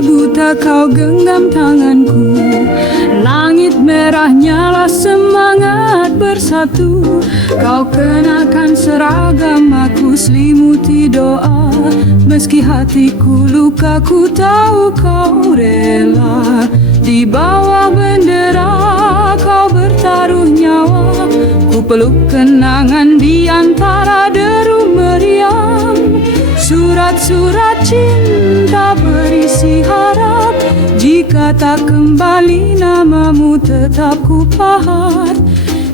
hati buta kau genggam tanganku. Langit merah nyala semangat bersatu. Kau kenakan seragam, aku selimuti doa. Meski hatiku luka, ku tahu kau rela. Di bawah bendera kau bertaruh nyawa. Ku peluk kenangan di antara deru meriam. Surat-surat cinta berisi harap. Jika tak kembali namamu tetap ku pahat.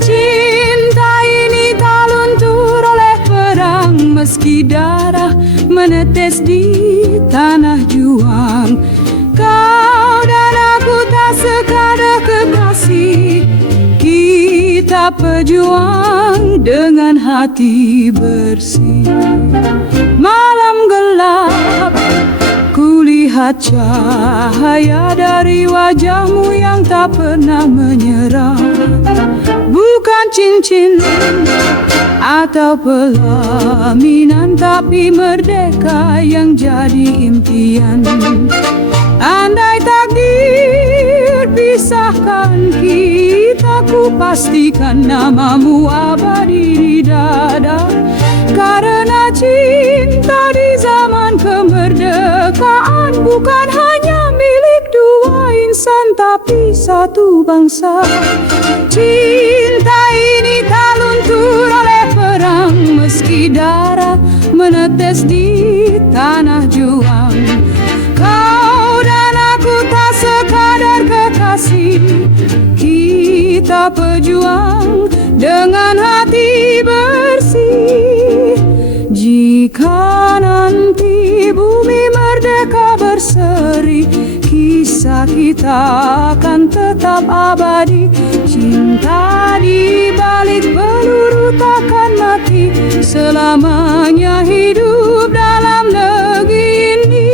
Cinta ini tak luntur oleh perang. Meski darah menetes di tanah juang. Kau dan aku tak sekadar kekasih. Kita pejuang dengan hati bersih. Malam gelap, kulihat cahaya dari wajahmu yang tak pernah menyerah. Bukan cincin atau pelaminan, tapi merdeka yang jadi impian. Andai takdir pisahkan kita, ku pastikan namamu abadi di dada. Karena cinta di zaman kemerdekaan bukan hanya milik dua insan, tapi satu bangsa. Cinta ini tak luntur oleh perang. Meski darah menetes di tanah juang. Kau dan aku tak sekadar kekasih. Kita pejuang dengan hati bersih. Jika nanti bumi merdeka berseri, kisah kita akan tetap abadi. Cinta di balik peluru takkan mati. Selamanya hidup dalam negeri ini.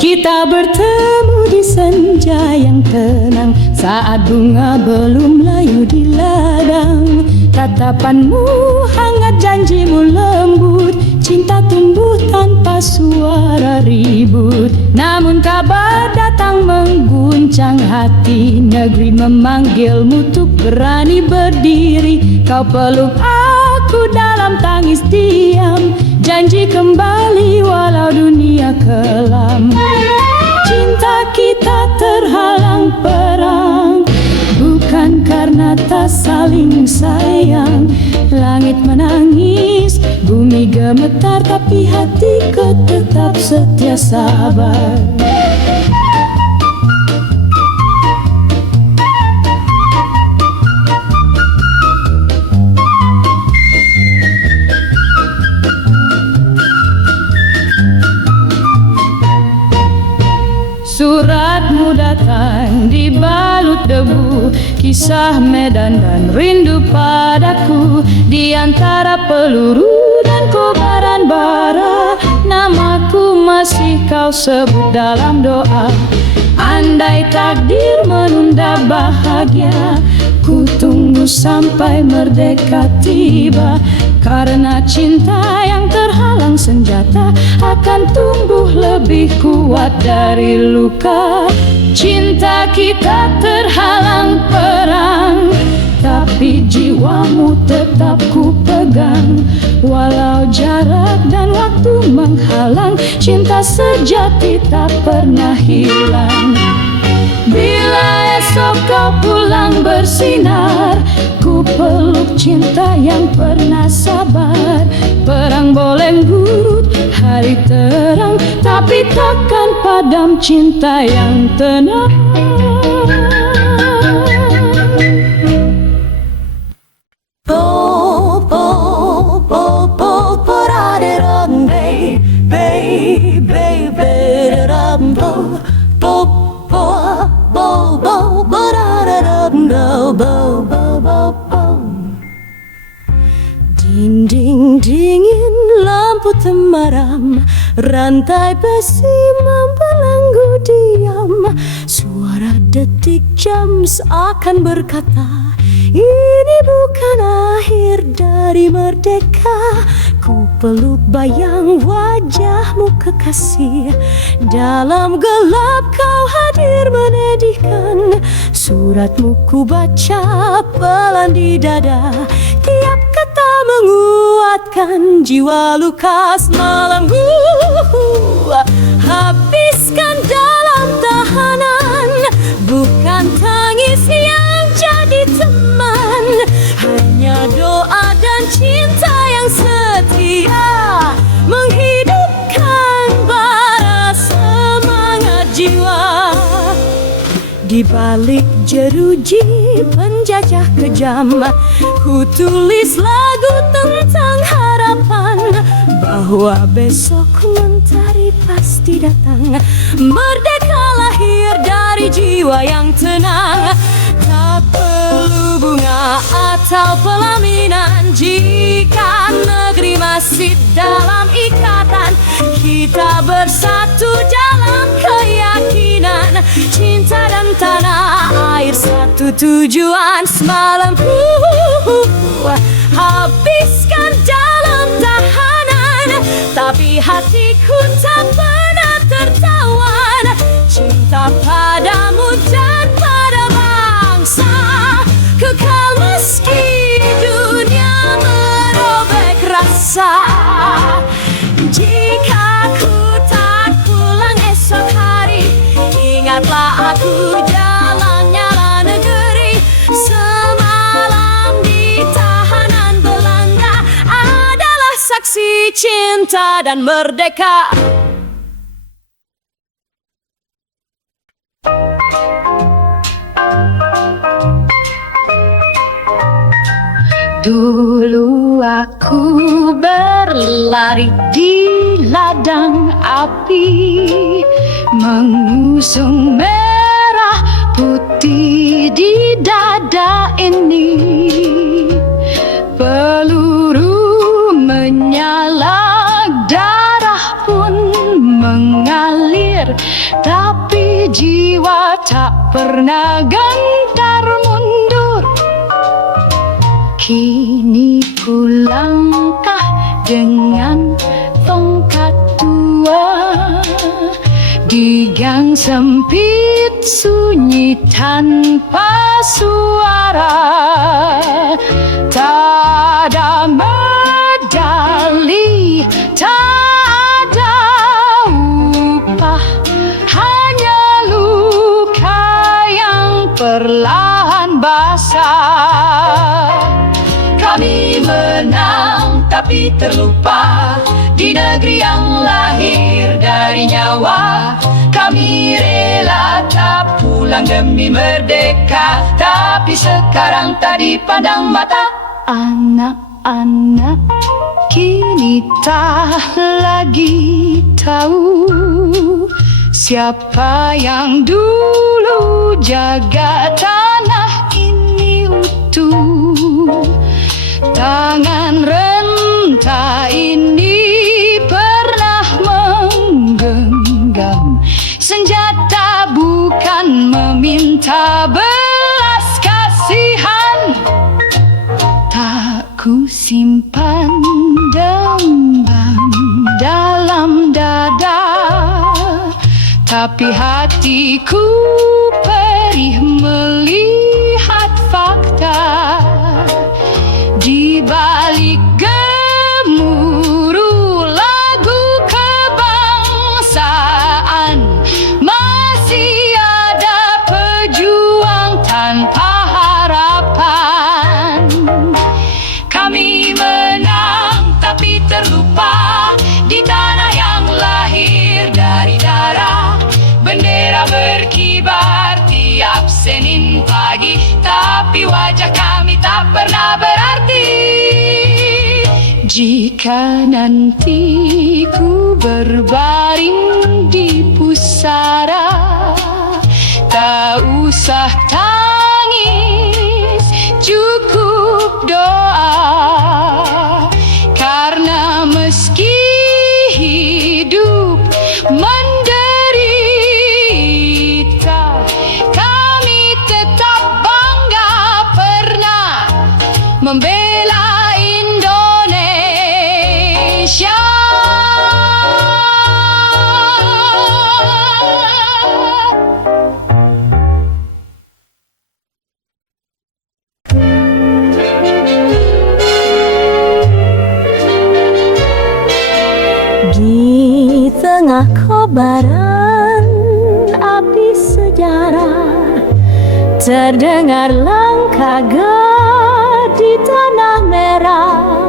Kita bertemu di senja yang tenang, saat bunga belum layu di ladang. Tatapanmu hangat, janjimu lembut. Cinta tumbuh tanpa suara ribut. Namun kabar datang mengguncang hati. Negeri memanggilmu untuk berani berdiri. Kau peluk aku dalam tangis diam. Janji kembali walau dunia kelam. Cinta kita terhalang perang, bukan karena tak saling sayang. Langit menangis, bumi gemetar, tapi hatiku tetap setia sabar. Suratmu datang dibalut debu, kisah Medan dan rindu padaku. Di antara peluru dan kobaran bara, namaku masih kau sebut dalam doa. Andai takdir menunda bahagia, ku tunggu sampai merdeka tiba. Karena cinta yang terhalang senjata akan tumbuh lebih kuat dari luka. Cinta kita terhalang perang, tapi jiwamu tetap ku pegang. Walau jarak dan waktu menghalang, cinta sejati tak pernah hilang. Bila esok kau pulang bersinar, ku peluk cinta yang pernah sabar. Perang boleh buruk, hari terang, tapi takkan padam cinta yang tenang. Dinding dingin, lampu temaram, rantai besi membelenggu diam. Suara detik jam seakan berkata, Ini bukan akhir dari merdeka. Ku peluk bayang wajahmu kekasih. Dalam gelap kau hadir menyedihkan. Suratmu ku baca pelan di dada. Tiap kata menguatkan jiwa lukas malamku. Habiskan dalam tahanan, bukan tangis yang jadi teman. Hanya doa dan cinta yang setia menghidupkan bara semangat jiwa. Di balik jeruji penjajah kejam, ku tulis lagu tentang harapan, bahwa besok mentari pasti datang. Merdeka lahir dari jiwa yang tenang. Tak perlu bunga atau pelaminan, jika negeri masih dalam ikatan. Kita bersatu dalam keyakinan, cinta dan tanah air satu tujuan. Semalamku habiskan dalam tahanan, tapi hatiku tak pernah tertawan. Cinta padamu dan pada bangsa kekal meski dunia merobek rasa. Jika ku tak pulang esok hari, ingatlah aku jalan nyala negeri. Semalam di tahanan Belanda adalah saksi cinta dan merdeka. Dulu aku berlari di ladang api, mengusung merah putih di dada ini. Peluru menyala, darah pun mengalir, tapi jiwa tak pernah gentar mundur. Kini ku langkah dengan tongkat tua di gang sempit sunyi tanpa suara. Tak ada medali, tak ada upah, hanya luka yang perlahan basah. Kami menang tapi terlupa di negeri yang lahir dari nyawa. Kami rela tak pulang demi merdeka, tapi sekarang tak dipandang mata. Anak-anak kini tak lagi tahu siapa yang dulu jaga tanah ini utuh. Tangan renta ini pernah menggenggam senjata, bukan meminta belas kasihan. Tak ku simpan dendam dalam dada, tapi hatiku perih melihat fakta. Di balik gemuruh lagu kebangsaan, masih ada pejuang tanpa harapan. Kami menang tapi terlupa di tanah yang lahir dari darah. Bendera berkibar tiap Senin pagi, tapi wajah kami tak pernah berarti. Jika nanti ku berbaring di pusara, tak usah tangis, cukup doa. Karena meski hidup menderita, kami tetap bangga pernah berdarah. Terdengar langkah di tanah merah,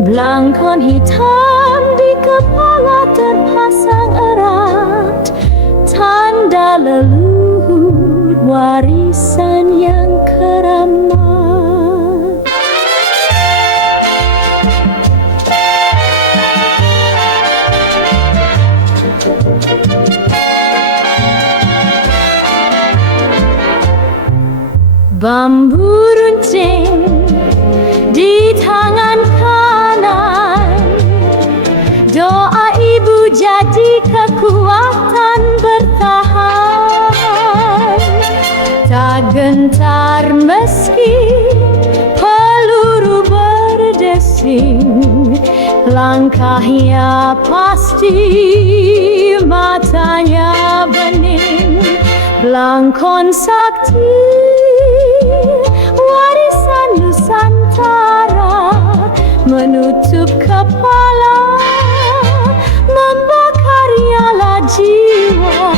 belangkon hitam di kepala terpasang erat, tanda leluhur warisan yang keramat. Bambu runcing di tangan kanan, doa ibu jadi kekuatan bertahan. Tak gentar meski peluru berdesing, langkahnya pasti, matanya bening. Belangkon sakti, warisan Nusantara, menutup kepala, membakar nyala jiwa.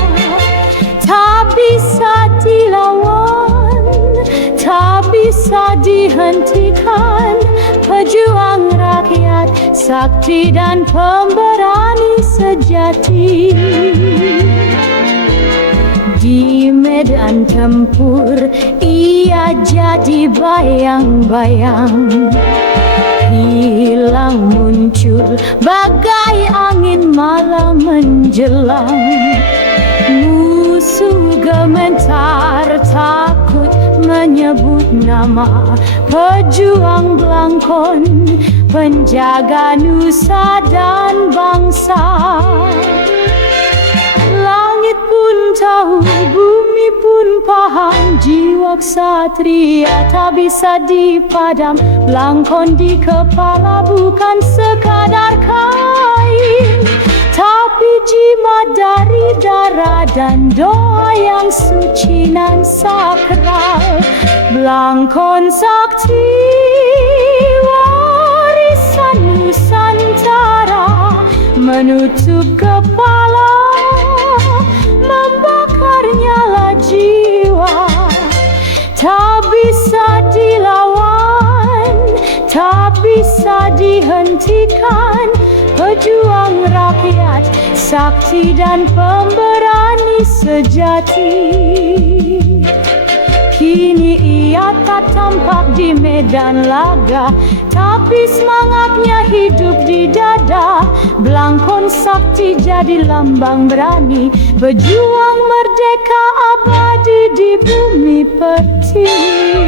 Tak bisa dilawan, tak bisa dihentikan. Pejuang rakyat, sakti dan pemberani sejati. Di medan tempur ia jadi bayang-bayang, hilang muncul bagai angin malam menjelang. Musuh gemetar takut menyebut nama, pejuang belangkon, penjaga nusa dan bangsa. Langit pun tahu, bumi pun paham, jiwa ksatria tak bisa dipadam. Belangkon di kepala bukan sekadar kain, tapi jimat dari darah dan doa yang suci nan sakral. Belangkon sakti, warisan Nusantara, menutup kepala, membakar nyala jiwa. Tak bisa dilawan, tak bisa dihentikan. Pejuang rakyat, sakti dan pemberani sejati. Kini ia tak tampak di medan laga, tapi semangatnya hidup di dada. Belangkon sakti jadi lambang berani, berjuang merdeka abadi di bumi pertiwi.